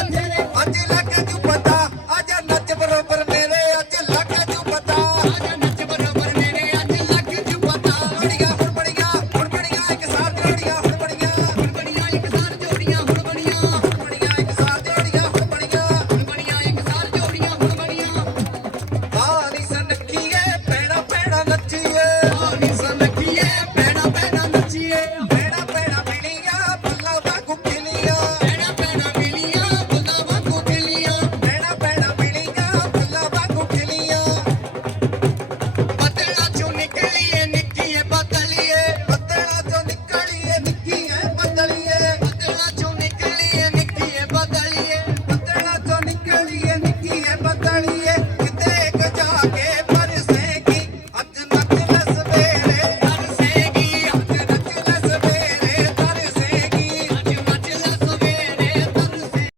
Yeah.